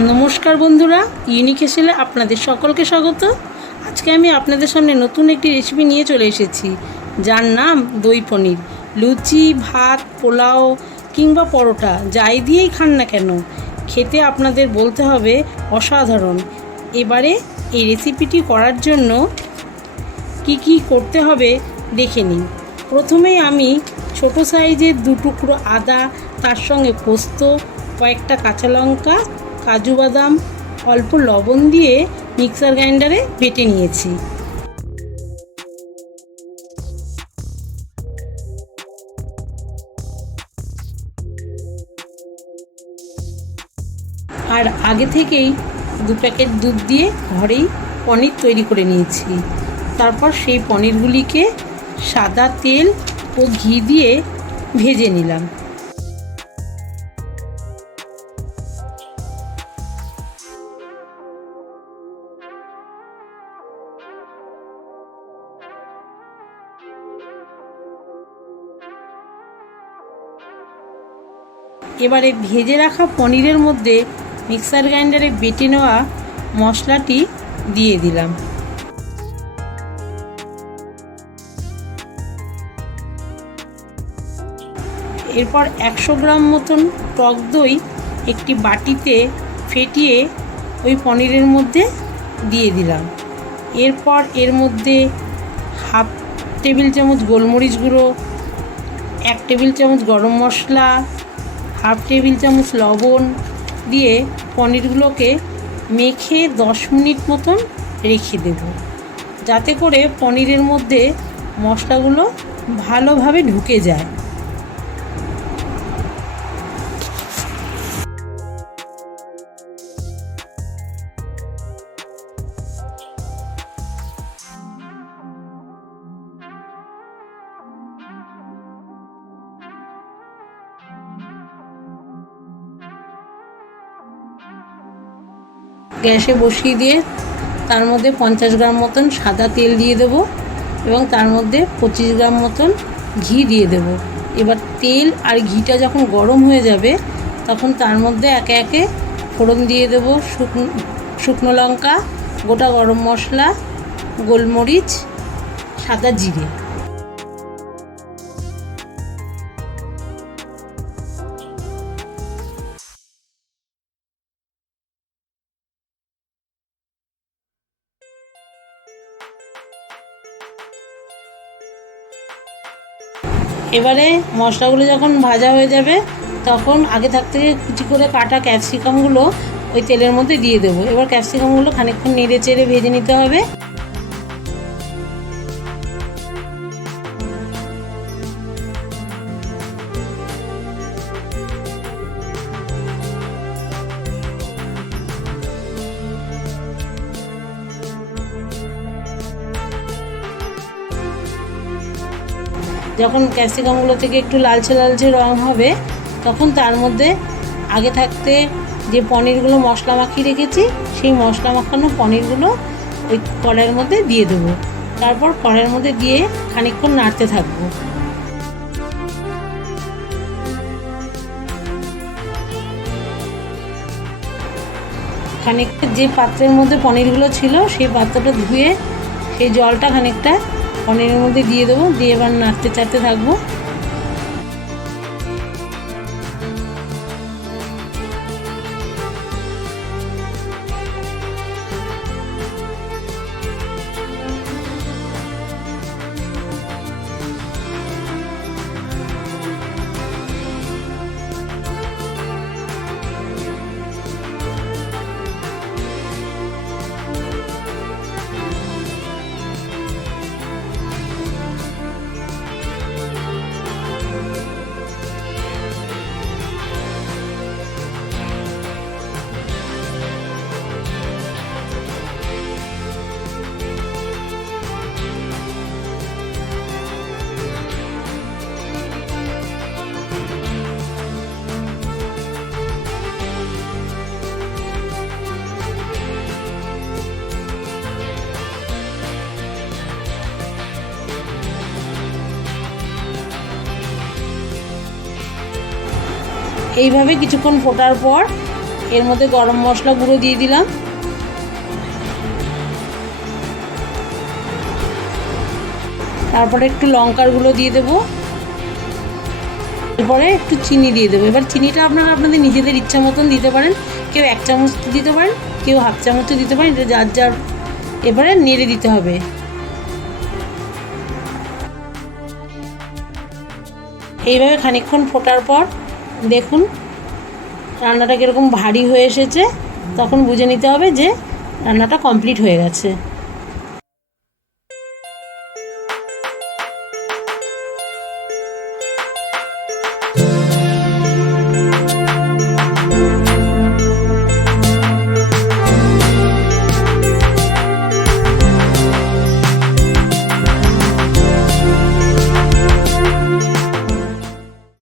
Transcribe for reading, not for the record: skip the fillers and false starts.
নমস্কার বন্ধুরা, ইউনিক হেসেলে আপনাদের সকলকে স্বাগত। আজকে আমি আপনাদের সামনে নতুন একটি রেসিপি নিয়ে চলে এসেছি, যার নাম দই পনির। লুচি, ভাত, পোলাও কিংবা পরোটা যাই দিয়েই খান না কেন, খেতে আপনাদের বলতে হবে অসাধারণ। এবারে এই রেসিপিটি করার জন্য কি করতে হবে দেখে নিন। প্রথমেই আমি ছোট সাইজের 2 টুকরো আদা, তার সঙ্গে পোস্ত, কয়েকটা কাঁচা লঙ্কা, কাজু বাদাম, অল্প লবণ দিয়ে মিক্সার গ্রাইন্ডারে বেটে নিয়েছি। আর আগে থেকেই 2 প্যাকেট দুধ দিয়ে ঘরেই পনির তৈরি করে নিয়েছি। তারপর সেই পনিরগুলিকে সাদা তেল ও ঘি দিয়ে ভেজে নিলাম। এবারে ভেজে রাখা পনিরের মধ্যে মিক্সার গ্রাইন্ডারে বেটে নেওয়া মশলাটি দিয়ে দিলাম। এরপর 100 গ্রাম মতন টক দই একটি বাটিতে ফেটিয়ে ওই পনিরের মধ্যে দিয়ে দিলাম। এরপর এর মধ্যে হাফ টেবিল চামচ গোলমরিচ গুঁড়ো, 1 টেবিল চামচ গরম মশলা, হাফ টেবিল চামচ লবণ দিয়ে পনিরগুলোকে মেখে 10 মিনিট মতন রেখে দেব, যাতে করে পনিরের মধ্যে মশলাগুলো ভালোভাবে ঢুকে যায়। গ্যাসে বসিয়ে দিয়ে তার মধ্যে 50 গ্রাম মতন সাদা তেল দিয়ে দেব এবং তার মধ্যে 25 গ্রাম মতন ঘি দিয়ে দেব। এবার তেল আর ঘিটা যখন গরম হয়ে যাবে তখন তার মধ্যে একে একে ফোড়ন দিয়ে দেব শুকনো লঙ্কা, গোটা গরম মশলা, গোলমরিচ, সাদা জিরে। এবারে মশলাগুলো যখন ভাজা হয়ে যাবে তখন আগে থাকতে কুচি করে কাটা ক্যাপসিকামগুলো ওই তেলের মধ্যে দিয়ে দেবো। এবার ক্যাপসিকামগুলো খানিকক্ষণ নেড়ে চেড়ে ভেজে নিতে হবে। যখন ক্যাপসিকামগুলো থেকে একটু লালচে লালচে রং হবে তখন তার মধ্যে আগে থাকতে যে পনিরগুলো মশলা মাখিয়ে রেখেছি সেই মশলা মাখানো পনিরগুলো ওই কড়াইয়ের মধ্যে দিয়ে দেবো। তারপর কড়াইয়ের মধ্যে দিয়ে খানিকক্ষণ নাড়তে থাকবো। খানিকটা যে পাত্রের মধ্যে পনিরগুলো ছিল সেই পাত্রটা ধুয়ে সেই জলটা খানিকটা পনিরের মধ্যে দিয়ে দেবো, দিয়ে এবার নাড়তে চাড়তে থাকবো। এইভাবে কিছুক্ষণ ফোটার পর এর মধ্যে গরম মশলা গুঁড়ো দিয়ে দিলাম, তারপরে একটু লঙ্কার গুঁড়ো দিয়ে দেবো, এরপরে একটু চিনি দিয়ে দেবো। এবার চিনিটা আপনারা আপনাদের নিজেদের ইচ্ছা মতন দিতে পারেন, কেউ 1 চামচ দিতে পারেন, কেউ 1/2 চামচও দিতে পারেন, এটা যার যার। এবারে নেড়ে দিতে হবে। এইভাবে খানিকক্ষণ ফোটার পর দেখুন রান্নাটা কীরকম ভারী হয়ে এসেছে, তখন বুঝে নিতে হবে যে রান্নাটা কমপ্লিট হয়ে গেছে।